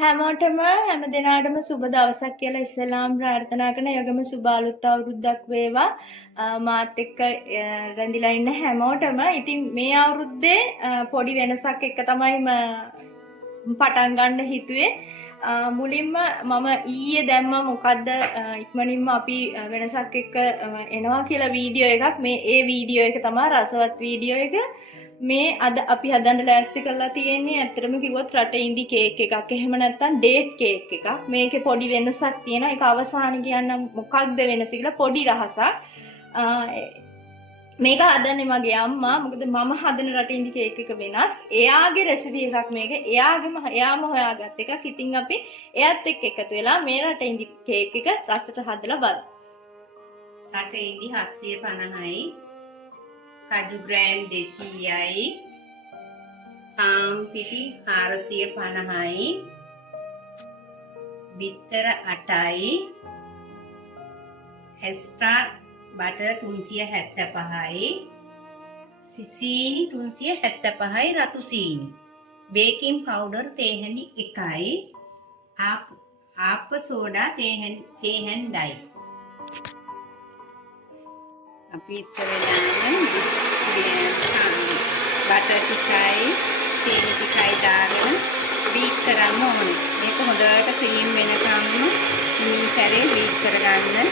හැමෝටම හැම දිනාටම සුබ දවසක් කියලා ඉස්සෙල්ලාම ප්‍රාර්ථනා කරන යගම සුබ අලුත් අවුරුද්දක් වේවා. මාත් එක්ක රැඳිලා ඉන්න හැමෝටම. ඉතින් මේ අවුරුද්දේ පොඩි වෙනසක් එක තමයි පටන් ගන්න හිතුවේ. මුලින්ම මම ඊයේ දැම්ම මොකද්ද ඉක්මනින්ම අපි වෙනසක් එක්ක එනවා කියලා වීඩියෝ එකක්. මේ ඒ වීඩියෝ එක තමයි රසවත් වීඩියෝ එක. මේ අද අපි හදන්න ලෑස්ති කරලා තියෙන්නේ ඇත්තටම කිව්වොත් රටේ ඉන්දි කේක් එකක්. එහෙම නැත්නම් ඩේට් කේක් එකක්. මේකේ පොඩි වෙනසක් තියෙනවා. ඒක අවසානයේ කියන්නම් මොකක්ද වෙනස කියලා පොඩි රහසක්. මේක හදන්නේ මගේ අම්මා. මොකද මම හදන රටේ ඉන්දි කේක් එක වෙනස්. එයාගේ රෙසිපි එකක් මේක. එයාම හොයාගත් එකක්. ඉතින් අපි එයාත් එක්ක එකතු වෙලා මේ රටේ ඉන්දි කේක් එක රසට හදලා බලමු. රටේ ඉන්දි 750යි කජු ග්‍රෑම් 200යි පාම් පිටි 450යි බිත්තර 8යි එක්ස්ට්‍රා බටර් 375යි සීනි 375යි රතු සීනි බේකින් පවුඩර් තේහැඳි 1යි ආප්ප සෝඩා තේහැඳි අපි ඉස්සෙල්ලාම බටර් ටිකයි සීනි ටිකයි දාගෙන බීට් කරන්න ඕනේ. මේක හොඳට ක්‍රීම් වෙනකම්ම හිමින් සැරේ බීට් කරගන්න.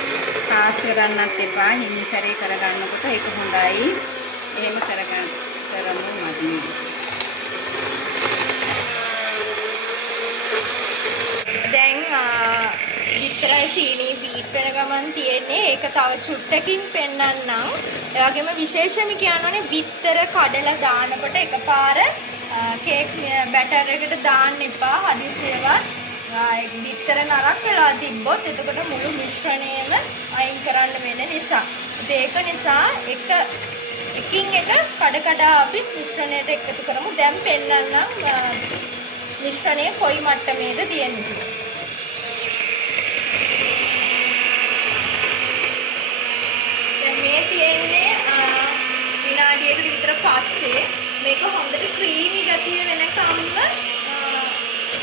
පාස් කරන්නත් එපා. හිමින් සැරේ කරගන්නකොට ඒක හොඳයි. එහෙම කරමු මදි. දැන් විතරයි සීනි බීට් වෙන ගමන් තියෙන්නේ. ඒක තව චුට්ටකින් පෙන්නන්නම්. ඒ වගේම විශේෂම කියනෝනේ විතර කඩලා දානකොට එකපාර කේක් බැටර් එකට දාන්න එපා. හදිසියවත් විතර නරක් වෙලා තිබ්බොත් එතකොට මුළු මිශ්‍රණයම අයින් කරන්න වෙන නිසා. ඒක නිසා එකින් එක කඩ අපි මිශ්‍රණයට එකතු කරමු. දැන් පෙන්නන්නම් මිශ්‍රණය කොයි මට්ටමේද තියෙන්නේ කියලා. මේ තියෙන්නේ විනාඩියකට විතර පස්සේ මේක හොඳට ක්‍රීමි ගතිය වෙනකම්ම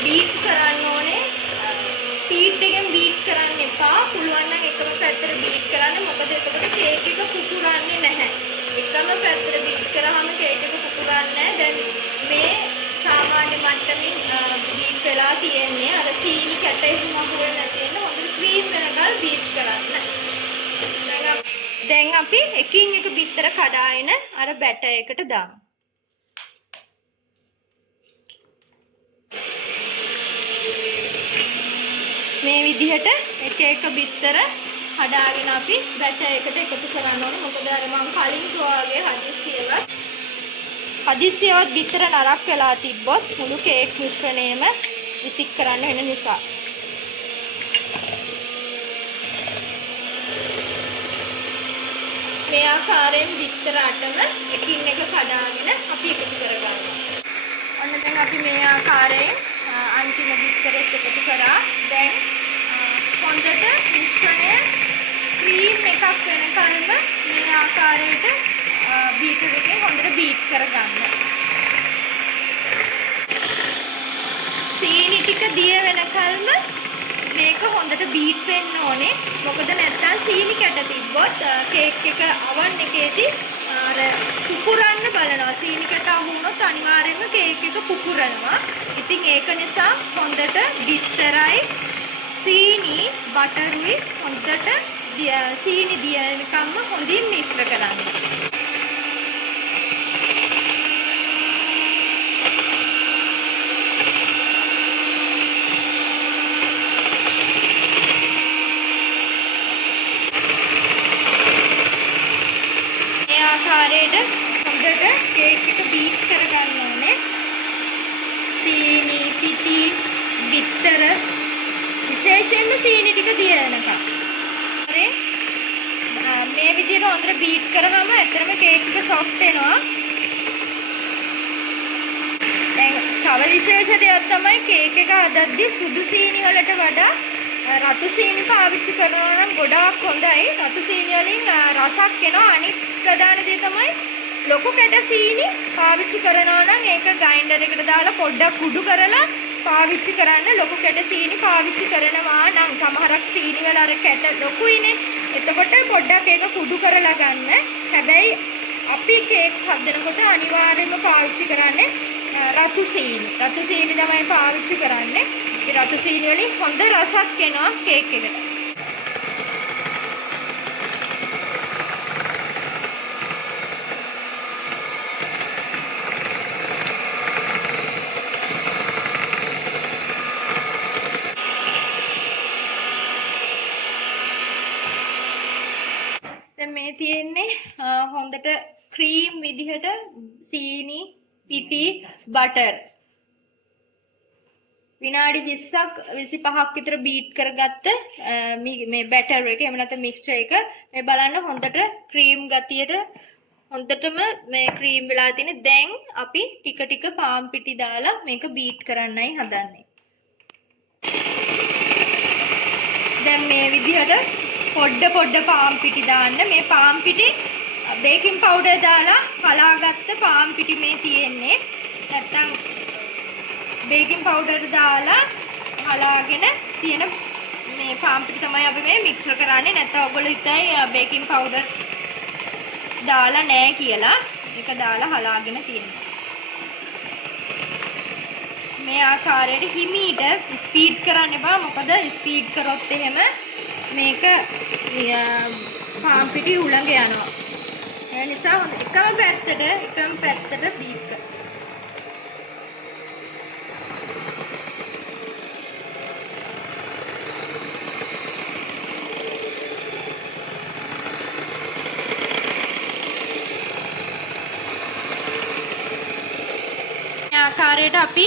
බීට් කරන්න ඕනේ. ස්පීඩ් එකෙන් බීට් කරන්න එපා. පුළුවන් නම් එකම පැත්තට බීට් කරන්න. මොකද එතකොට කේක් එක පුපුරන්නේ නැහැ. එකම පැත්තට බීට් කරාම කේක් එක පුපුරන්නේ නැහැ. දැන් මේ සාමාන්‍ය මට්ටමින් බීට් වෙලා තියෙන්නේ. අර සීනි කැට එහෙම අහුවෙන්නේ නැති වෙන හොඳට ක්‍රීම් වෙනකල් බීට් කරන්න. දැන් අපි එකින් එක බිත්තර කඩාගෙන අර බැටර් එකට දාමු. මේ විදිහට එක එක බිත්තර කඩාගෙන අපි බැටර් එකට එකතු කරන්න ඕනේ. මොකද අර මම කලින් කිව්වා වගේ හදිසියවත් බිත්තර නරක් වෙලා තිබ්බොත් මුළු කේක් මිශ්‍රණයම විසික් කරන්න වෙන නිසා. මේ ආකාරයෙන් බිත්තර අටම එකින් එක කඩාගෙන අපි එකතු කරගන්නවා. ඔන්න දැන් අපි මේ ආකාරයෙන් අන්තිම බිත්තරෙත් එකතු කරා. දැන් හොඳට මිශ්‍රණය ක්‍රීම් එකක් වෙනකල්ම මේ ආකාරයට බීටර් එකෙන් හොඳට බීට් කරගන්න. සීනි ටික දිය වෙනකල්ම මේක හොඳට බීට් වෙන්න ඕනේ. මොකද නැත්තම් සීනි කැට තිබ්බොත් කේක් එක oven එකේදී අර පුපුරන්න බලනවා. සීනි කැට අහු වුණොත් අනිවාර්යයෙන්ම කේක් එක පුපුරනවා. ඉතින් ඒක නිසා හොඳට බිත්තරයි සීනි බටරුයි හොඳට සීනි දියනකම්ම හොඳින් මිශ්‍ර කරන්න. ආකාරයට හොඳට කේක් එක බීට් කරගන්න ඕනේ. සීනි පිටි බිත්තර විශේෂයෙන්ම සීනි ටික දියනකම්. හරි මේ විදිහට හොඳට බීට් කරාම ඇත්තටම කේක් එක සොෆ්ට් වෙනවා. දැන් තව විශේෂ දෙයක් තමයි කේක් එක හදද්දී සුදු සීනි වලට වඩා රතු සීනි පාවිච්චි කරනවා නම් ගොඩාක් හොඳයි. රතු සීනි වලින් රසක් එනවා. අනිත් ප්‍රධාන දේ තමයි ලොකු කැට සීනි පාවිච්චි කරනවා නම් ඒක ග්‍රයින්ඩර් එකට දාලා පොඩ්ඩක් කුඩු කරලා පාවිච්චි කරන්න ලොකු කැට සීනි පාවිච්චි කරනවා නම් සමහරක් සීනි වල අර කැට ලොකුයිනේ. එතකොට පොඩ්ඩක් ඒක කුඩු කරලා ගන්න. හැබැයි අපි කේක් හදනකොට අනිවාර්යයෙන්ම පාවිච්චි කරන්නේ රතු සීනි. රතු සීනි තමයි පාවිච්චි කරන්නේ. ඒ රතු සීනි වලින් හොඳ රසක් එනවා කේක් එකට. දැන් මේ තියෙන්නේ හොඳට ක්‍රීම් විදිහට සීනි පිටි බටර් විනාඩි 20ක් 25ක් විතර බීට් කරගත්ත මේ බැටර් එක එහෙම නැත්නම් මික්ස්චර් එක මේ බලන්න හොඳට ක්‍රීම් ගතියට හොඳටම මේ ක්‍රීම් වෙලා තියෙන. දැන් අපි ටික ටික පාන් පිටි දාලා මේක බීට් කරන්නයි හදන්නේ. දැන් මේ විදිහට පොඩ පාන් පිටි දාන්න. මේ පාන් පිටි බේකින් පවුඩර් දාලා කලාගත්ත පාන් පිටි මේ තියෙන්නේ. නැත්තම් බේකින් පවුඩර් දාලා හලාගෙන තියෙන මේ පාන් පිටි තමයි අපි මේ මික්සර් කරන්නේ. නැත්තම් ඔයගොල්ලෝ හිතයි බේකින් පවුඩර් දාලා නැහැ කියලා. ඒක දාලා හලාගෙන තියෙනවා. මේ ආකාරයට හිමීට ස්පීඩ් කරන්න එපා. මොකද ස්පීඩ් කරොත් එහෙම මේක පාන් පිටි උලඟ යනවා. ඒ නිසා එකම පැත්තට බීට් කරන්න. ආකාරයට අපි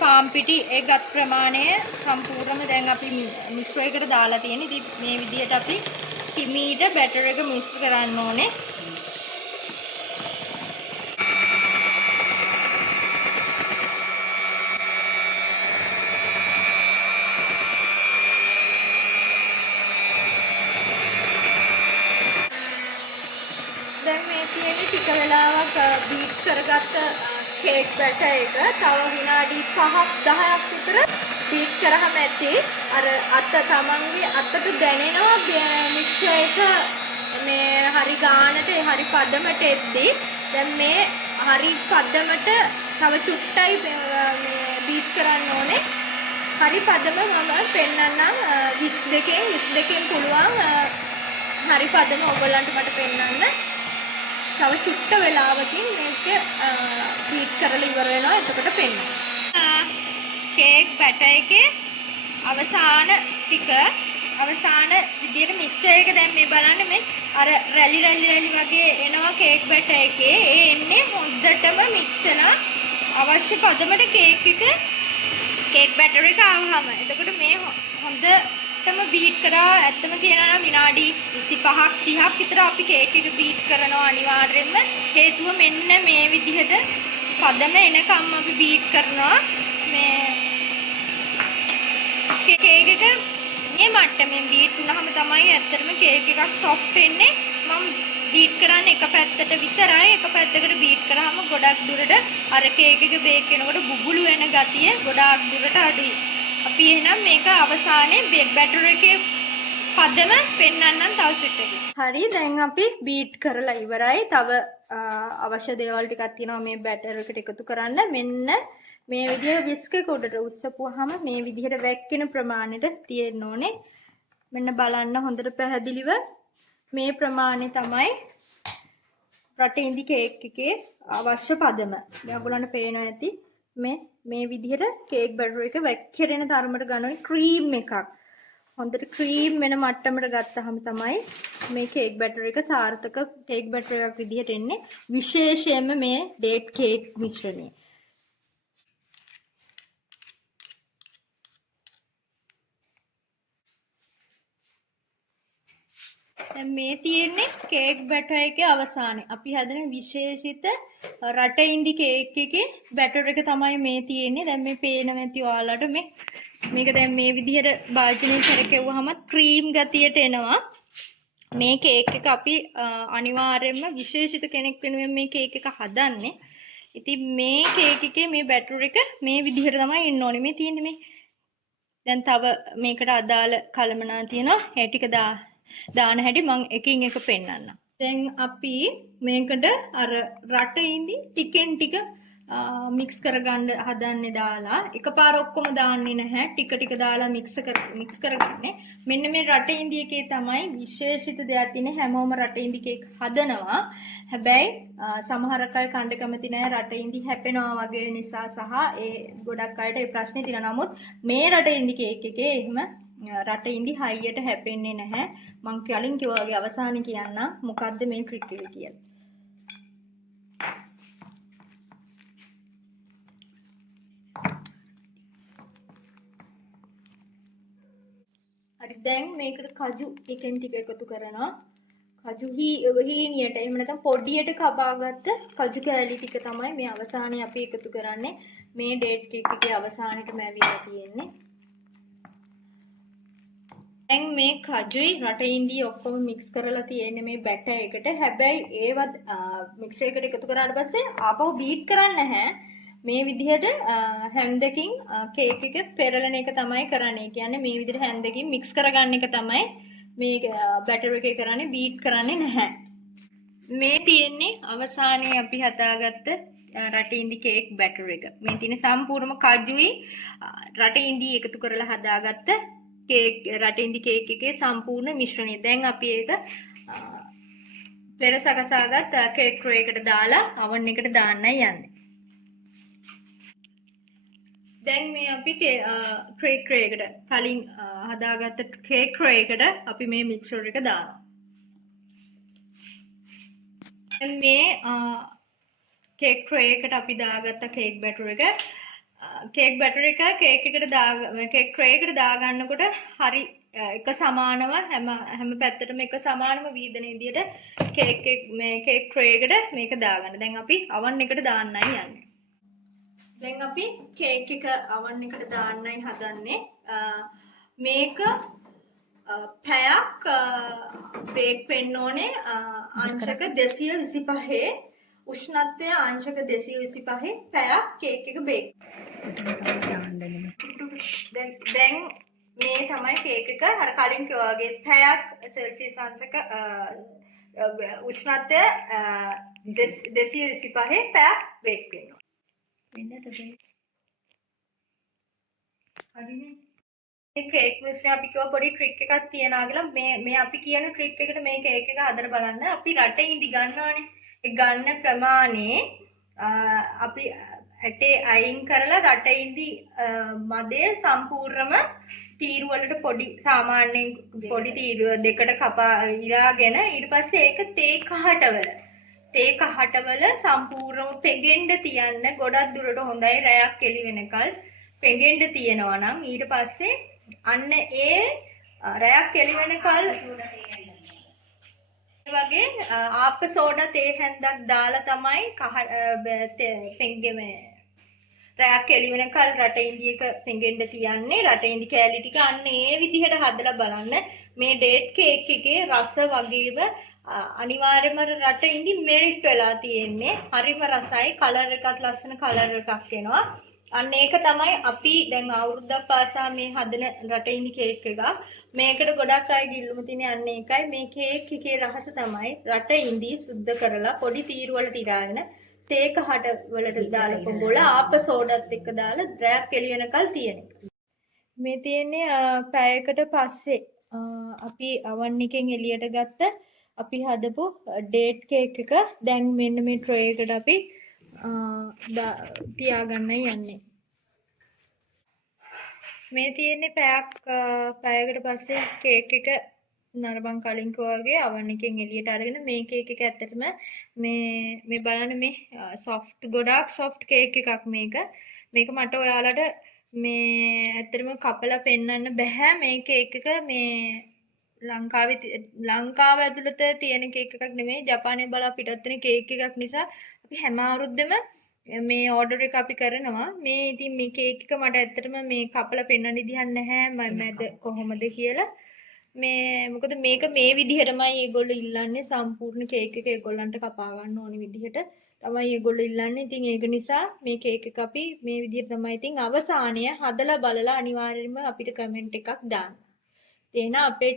පාන් පිටි ඒකත් ප්‍රමාණය සම්පූර්ණයෙන්ම දැන් අපි මික්සර් එකට දාලා තියෙන. ඉතින් මේ විදිහට අපි හිමීට බැටර් එක මික්ස් කරන්න ඕනේ. දැන් මේ තියෙන්නේ ටික වෙලාවක් බීට් කරගත්ත කේක් බැටර් එක තව විනාඩි 5ක් 10ක් විතර බීට් කරාම ඇති. අර තමන්ගේ අතට දැනෙනවා මික්සර් එක මේ හරි ගානට හරි පදමට එද්දී. දැන් මේ හරි පදමට තව චුට්ටයි මේ බීට් කරන්න ඕනේ. හරි පදම මම පෙන්නන්නම් 22කින් පුළුවන් හරි පදම ඔයගොල්ලන්ට මට පෙන්නන්න. තව චුට්ට වෙලාවකින් මේක බීට් කරලා ඉවර වෙනවා. එතකොට පෙන්නනවා. කේක් බැටර් එකේ අවසාන විදියට මික්ස්චර් එක දැන් මේ බලන්න මේ අර රැලි වගේ එනවා කේක් බැටර් එකේ. ඒ එන්නේ හොඳටම මික්ස් වෙලා අවශ්‍ය පදමට කේක් බැටර් එක ආවම. එතකොට මේ හොඳටම බීට් කරා. ඇත්තම කියනවා නම් විනාඩි 25ක් 30ක් විතර අපි කේක් එක බීට් කරනවා අනිවාර්යයෙන්ම. හේතුව මෙන්න මේ විදිහට පදම එනකම් අපි බීට් කරනවා. මේ කේක් එක මේ මට්ටමින් බීට් වුණාම තමයි ඇත්තටම කේක් එකක් සොෆ්ට් වෙන්නේ. මම බීට් කරන්නේ එක පැත්තට විතරයි. එක පැත්තකට බීට් කරාම ගොඩක් දුරට අර කේක් එක බේක් වෙනකොට බුබුලු වෙන ගතිය ගොඩාක් දුරට අඩුයි. අපි එහෙනම් මේක අවසානයේ බැටර් එකේ පදම පෙන්වන්නම් තව චුට්ටකින්. හරි දැන් අපි බීට් කරලා ඉවරයි. තව අවශ්‍ය දේවල් ටිකක් තියෙනවා මේ බැටර් එකට එකතු කරන්න. මෙන්න මේ විදිහට විස්ක් එක උඩට උස්සපුවාම මේ විදිහට වැක්කෙන ප්‍රමාණයට තියෙන්න ඕනේ. මෙන්න බලන්න හොඳට පැහැදිලිව මේ ප්‍රමාණය තමයි රටින්දි කේක් එකේ අවශ්‍ය පදම. දැන් ඔයගොල්ලන්ට පේනවා ඇති මේ විදිහට කේක් බැටර් එක වැක්කිරෙන තරමට ගන්න ක්‍රීම් එකක්. හොඳට ක්‍රීම් වෙන මට්ටමට ගත්තාම තමයි මේ කේක් බැටර් එක සාර්ථක කේක් බැටර් එකක් විදිහට එන්නේ. විශේෂයෙන්ම මේ ඩේට් කේක් මිශ්‍රණය. දැන් මේ තියෙන්නේ කේක් බැටර් එකේ අවසානයේ. අපි හදන විශේෂිත රටින්දි කේක් එකේ බැටර් එක තමයි මේ තියෙන්නේ. දැන් මේ පේනවා ඇති ඔයාලට මේක දැන් මේ විදිහට භාජනයේ කරකෙවුවාම ක්‍රීම් ගතියට එනවා. මේ කේක් එක අපි අනිවාර්යයෙන්ම විශේෂිත කෙනෙක් වෙනුවෙන් මේ කේක් එක හදන්නේ. ඉතින් මේ කේක් එකේ මේ බැටර් එක මේ විදිහට තමයි එන්න ඕනේ. මේ තියෙන්නේ මේ. දැන් තව මේකට අදාළ කලමනා තියෙනවා. ඒ ටික දාන හැටි මම එකින් එක පෙන්නන්නම්. දැන් අපි මේකට අර රට ඉඳි ටිකෙන් ටික මික්ස් කරගන්න හදන්නේ දාලා එකපාර ඔක්කොම දාන්නේ නැහැ. ටික ටික දාලා මික්ස් කරගන්නේ. මෙන්න මේ රට ඉඳි එකේ තමයි විශේෂිත දෙයක් තියෙන්නේ. හැමෝම රට ඉඳි කේක් හදනවා. හැබැයි සමහර අය කණ්ඩ කැමති නැහැ රට ඉඳි හැපෙනවා වගේ නිසා සහ ඒ ගොඩක් අයට ඒ ප්‍රශ්නේ තියෙනවා. නමුත් මේ රට ඉඳි කේක් එකේ එහෙම රට ඉඳි හයියට හැපෙන්නේ නැහැ. මං කලින් කිව්වා වගේ අවසානයේ කියන්නම් මොකද්ද මේ ට්‍රික් එක කියලා. හරි දැන් මේකට කජු එකෙන් ටික එකතු කරනවා. කජු හීනියට එහෙම නැත්නම් පොඩියට කපාගත්ත කජු කෑලි ටික තමයි මේ අවසානයේ අපි එකතු කරන්නේ. මේ ඩේට් කේක් එකේ අවසානෙට මැවිලා තියෙන්නේ. දැන් මේ කජුයි රට ඉන්දිය ඔක්කොම මික්ස් කරලා තියෙන්නේ මේ බැටර් එකට. හැබැයි ඒවත් මික්සර් එකට එකතු කරාට පස්සේ ආපහු බීට් කරන්නේ නැහැ. මේ විදිහට හැන්දකින් කේක් එක පෙරලන එක තමයි කරන්නේ. කියන්නේ මේ විදිහට හැන්දකින් මික්ස් කරගන්න එක තමයි මේ බැටර් එකේ කරන්නේ. බීට් කරන්නේ නැහැ. මේ තියෙන්නේ අවසානයේ අපි හදාගත්ත රට ඉන්දි කේක් බැටර් එක. මේ තියෙන සම්පූර්ණම කජුයි රට ඉන්දි එකතු කරලා හදාගත්ත කේක් රට ඉන්දි කේක් එකේ සම්පූර්ණ මිශ්‍රණය. දැන් අපි ඒක පෙර සකසාගත් කේක් ට්‍රේ එකට දාලා oven එකට දාන්නයි යන්නේ. දැන් මේ අපි කේක් ට්‍රේ එකට කලින් හදාගත්ත කේක් ට්‍රේ එකට අපි මේ මික්සර් එක දානවා. දැන් මේ කේක් ට්‍රේ එකට අපි දාගත්ත කේක් බැටර් එක කේක් බැටර් එක කේක් එකට කේක් ට්‍රේ එකට දාගන්නකොට හරි එක සමානව හැම පැත්තටම එක සමානම වීදන විදියට කේක් ට්‍රේ එකට මේක දාගන්න. දැන් අපි oven එකට දාන්නයි යන්නේ. දැන් අපි කේක් එක oven එකට දාන්නයි හදන්නේ. මේක පැයක් බේක් වෙන්න ඕනේ අංශක 225 උෂ්ණත්වය අංශක 225 පැයක් කේක් එක බේක්. දැන් මේ තමයි කේක් එක අර කලින් කිව්වා වගේ පැයක් සෙල්සියස් අංශක උෂ්ණත්වය 225 පැයක් බේක් වෙනවා. මේ කේක් මිශ්‍රණය අපි කිව්ව පොඩි ට්‍රික් එකක් තියනවා කියලා මේ අපි කියන ට්‍රික් එකට මේ කේක් එක හදලා බලන්න. අපි රටේ ඉඳි ගන්නවානේ. ඒ ගන්න ප්‍රමාණය අපි ඇටේ අයින් කරලා රටේ ඉඳි මදේ සම්පූර්ණම තීරු වලට පොඩි සාමාන්‍යයෙන් පොඩි තීරු දෙකට කපා ඉරාගෙන ඊට පස්සේ ඒක තේ කහටවල සම්පූර්ණව පෙගෙන්න තියන්න. ගොඩක් දුරට හොඳයි රැයක් එළි වෙනකල් පෙගෙන්න තියනවා නම් ඊට පස්සේ අන්න ඒ රැයක් එළි වෙනකල් වගේ ආප සෝඩා තේ හැන්දක් දාලා තමයි පෙංගෙම රැයක් එළි වෙනකල් රට ඉන්දියක පෙඟෙන්න තියන්නේ. රට ඉන්දි කෑලි ටික අන්න ඒ විදිහට හදලා බලන්න. මේ ඩේට් කේක් එකේ රස වගේම අනිවාර්යයෙන්ම රට ඉන්දි මෙල්ට් වෙලා තියෙන්නේ. හරිම රසයි. කලර් එකත් ලස්සන කලර් එකක් එනවා. අන්න ඒක තමයි අපි දැන් අවුරුද්දක් පාසා මේ හදන රට ඉන්දි කේක් එක. මේකට ගොඩක් අය ගිල්ලුම තියෙන අන්න ඒකයි. මේ කේක් එකේ රහස තමයි රට ඉන්දි සුද්ධ කරලා පොඩි තීරු වලට ඉරාගෙන තේ කහට වලට දාලා පොඹලා ආප සෝඩාත් එක්ක දාලා ඩ්‍රැග් එළි වෙනකල් තියෙන එක. මේ තියෙන්නේ පැයකට පස්සේ අපි oven එකෙන් එළියට ගත්ත අපි හදපු ඩේට් කේක් එක. දැන් මෙන්න මේ ට්‍රේ එකට අපි තියාගන්නයි යන්නේ. මේ තියෙන්නේ පැයකට පස්සේ කේක් එක නරඹන් කලින් වගේ oven එකෙන් එළියට අරගෙන මේ කේක් එක ඇත්තටම මේ බලන්න මේ ගොඩාක් soft කේක් එකක් මේක. මේක මට ඔයාලට මේ ඇත්තටම කපලා පෙන්වන්න බෑ. මේ කේක් එක මේ ලංකාව ඇතුළත තියෙන කේක් එකක් නෙමෙයි. ජපානයේ බලා පිටත් වෙන කේක් එකක් නිසා අපි හැම අවුරුද්දෙම මේ ඕඩර් එක අපි කරනවා. මේ ඉතින් මේ කේක් එක මට ඇත්තටම මේ කපලා පෙන්වන්න විදිහක් නැහැ මමද කොහොමද කියලා. මේ මොකද මේක මේ විදිහටමයි ඒගොල්ලෝ ඉල්ලන්නේ සම්පූර්ණ කේක් එක ඒගොල්ලන්ට කපා ගන්න ඕනි විදිහට තමයි ඒගොල්ලෝ ඉල්ලන්නේ. ඉතින් ඒක නිසා මේ කේක් එක අපි මේ විදිහට තමයි ඉතින් අවසානය හදලා බලලා අනිවාර්යයෙන්ම අපිට කමෙන්ට් එකක් දාන්න. එහෙනම් අපේ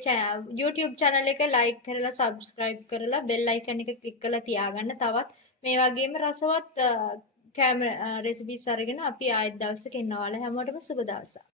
YouTube channel එක like කරලා subscribe කරලා bell icon එක click කරලා තියාගන්න. තවත් මේ වගේම රසවත් recipes අරගෙන අපි ආයෙත් දවසක එනවා. හැමෝටම සුබ දවසක්.